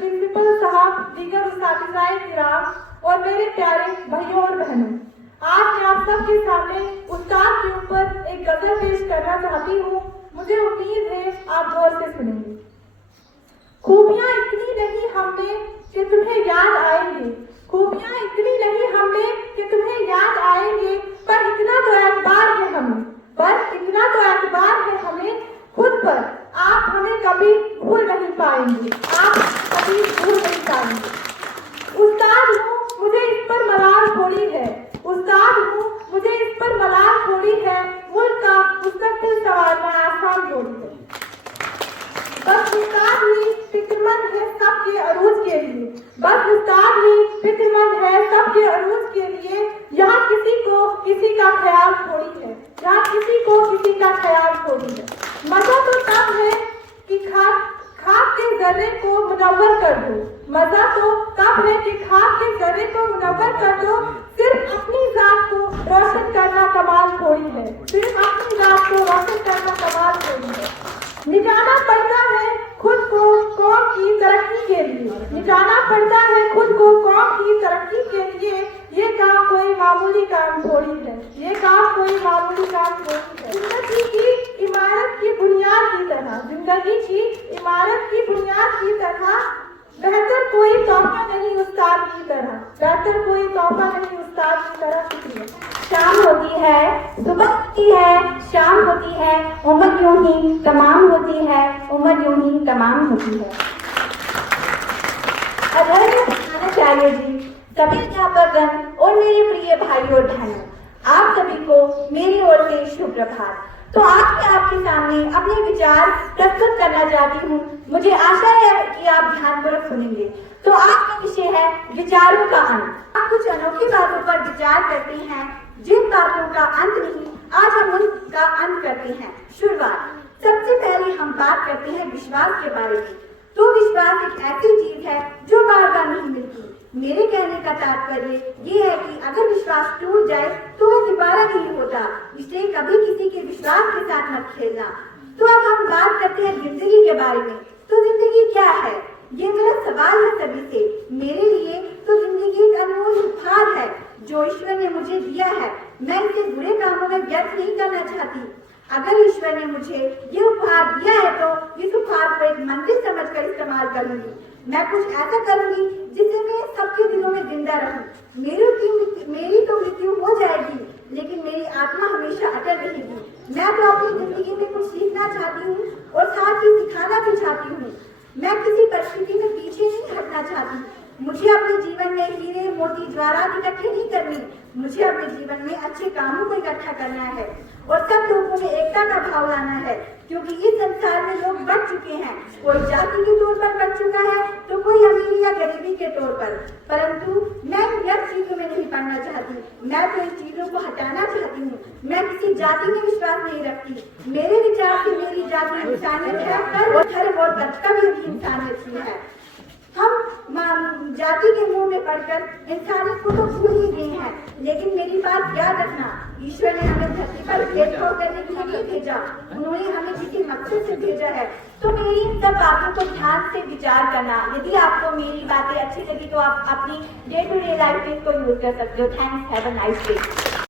Principal साहब, दीगर उस्तादिज़ाए किराम और मेरे प्यारे भाइयों और बहनों, आज मैं आप सबके सामने उस्ताद के ऊपर एक गजल पेश करना चाहती हूँ। मुझे उम्मीद है आप गौर से सुनेंगे। खूबियाँ इतनी नहीं हम में कि तुम्हें याद आएंगे, खूबियाँ इतनी नहीं हम में कि तुम्हें याद आएंगे, पर इतना तो एतबार है हमें, पर इतना तो एतबार है हमें खुद पर, आप हमें कभी भूल नहीं पाएंगे, आप कभी भूल नहीं पाएंगे। उस्ताद हूँ, मुझे इस पर मलाल थोड़ी है, उस्ताद हूँ, मुझे इस पर मलाल थोड़ी है, मुल्क का मुस्तकबिल संवारना आसान थोड़ी है। बस उस्ताद ही फिक्रमंद है सबके अरूज के लिए, बस उस्ताद ही फिक्रमंद है सबके अरूज के लिए। यहाँ किसी को किसी का ख्याल थोड़ी है, यहाँ किसी को किसी का ख्याल थोड़ी है। मजा तो तब है कि खाक के जर्रे को मुनव्वर कर दो, मजा तो तब है कि खाक के जर्रे को मुनव्वर कर दो। सिर्फ अपनी जात को रोशन करना कमाल थोड़ी है, सिर्फ अपनी जात को रोशन करना कमाल थोड़ी है। मिटाना पड़ता है खुद को कौम की तरक्की के लिए, मिटाना पड़ता है खुद को कौम की तरक्की के लिए। ये काम कोई मामूली काम थोड़ी है, ये काम कोई मामूली काम थोड़ी है। जिंदगी की इमारत की बुनियाद की तरह, जिंदगी की इमारत की बुनियाद की तरह, बेहतर कोई तोहफा नहीं उस्ताद की तरह, बेहतर कोई तोहफा नहीं उस्ताद की तरह। शुक्रिया। शाम होती है, सुबह होती है, शाम होती है, उम्र यूं ही तमाम होती है, उम्र यूं ही तमाम होती है। अगर बताना चाहिए जी सभी अध्यापकगण और मेरे प्रिय भाई और बहनों, आप सभी को मेरी ओर से शुभ प्रभात। तो आज मैं आपके सामने अपने विचार प्रस्तुत करना चाहती हूँ। मुझे आशा है कि आप ध्यानपूर्वक सुनेंगे। तो आज का विषय है विचारों का अंत। आप कुछ अनोखी बातों पर विचार करते हैं, जिन बातों का अंत नहीं, आज हम उनका अंत करते हैं शुरुआत। सबसे पहले हम बात करते हैं विश्वास के बारे में। तो विश्वास एक ऐसी चीज है जो बार बार नहीं मिलती। मेरे कहने का तात्पर्य ये है कि अगर विश्वास टूट जाए तो वह दोबारा नहीं होता, इसलिए कभी किसी के विश्वास के साथ मत खेलना। तो अब हम बात करते हैं जिंदगी के बारे में। तो जिंदगी क्या है, ये मेरा सवाल है सभी से। मेरे लिए तो जिंदगी एक अनमोल उपहार है जो ईश्वर ने मुझे दिया है। मैं इसे बुरे कामों में व्यर्थ नहीं करना चाहती। अगर ईश्वर ने मुझे ये उपहार दिया है तो इस उपहार को एक मंदिर समझकर इस्तेमाल करूंगी। मैं कुछ ऐसा करूंगी जिससे मैं सबके दिलों में जिंदा रहूं। मेरी तो मृत्यु हो जाएगी, लेकिन मेरी आत्मा हमेशा अटल रहेगी। मैं तो अपनी जिंदगी में कुछ सीखना चाहती हूँ और साथ ही सिखाना भी चाहती हूँ। मैं किसी परिस्थिति में पीछे नहीं हटना चाहती। मुझे अपने जीवन में हीरे मोती जवाहरात इकट्ठे नहीं करने, मुझे अपने जीवन में अच्छे कामों को इकट्ठा करना है और सब लोगों में एकता का भाव लाना है। क्योंकि इस संसार में लोग बढ़ चुके हैं, कोई जाति के तौर पर बढ़ चुका है तो कोई अमीरी या गरीबी के तौर पर। परंतु मैं इन चीजों में नहीं पड़ना चाहती। मैं तो इन चीजों को हटाना चाहती हूँ। मैं किसी जाति में विश्वास नहीं रखती। मेरे विचार से मेरी जाति इंसानियत है और धर्म और कर्तव्य भी इंसानियत ही है। हम जाति के मुंह में पड़कर इंसानियत को तो भूल ही गए हैं। लेकिन मेरी बात याद रखना, ईश्वर ने हमें धरती पर भेदभाव करने के लिए नहीं भेजा, उन्होंने हमें किसी मकसद से भेजा है। तो मेरी इन सब बातों को ध्यान से विचार करना। यदि आपको मेरी बातें अच्छी लगी तो आप अपनी डे टू डे लाइफ में इसको यूज कर सकते हो। Thanks, have a nice day.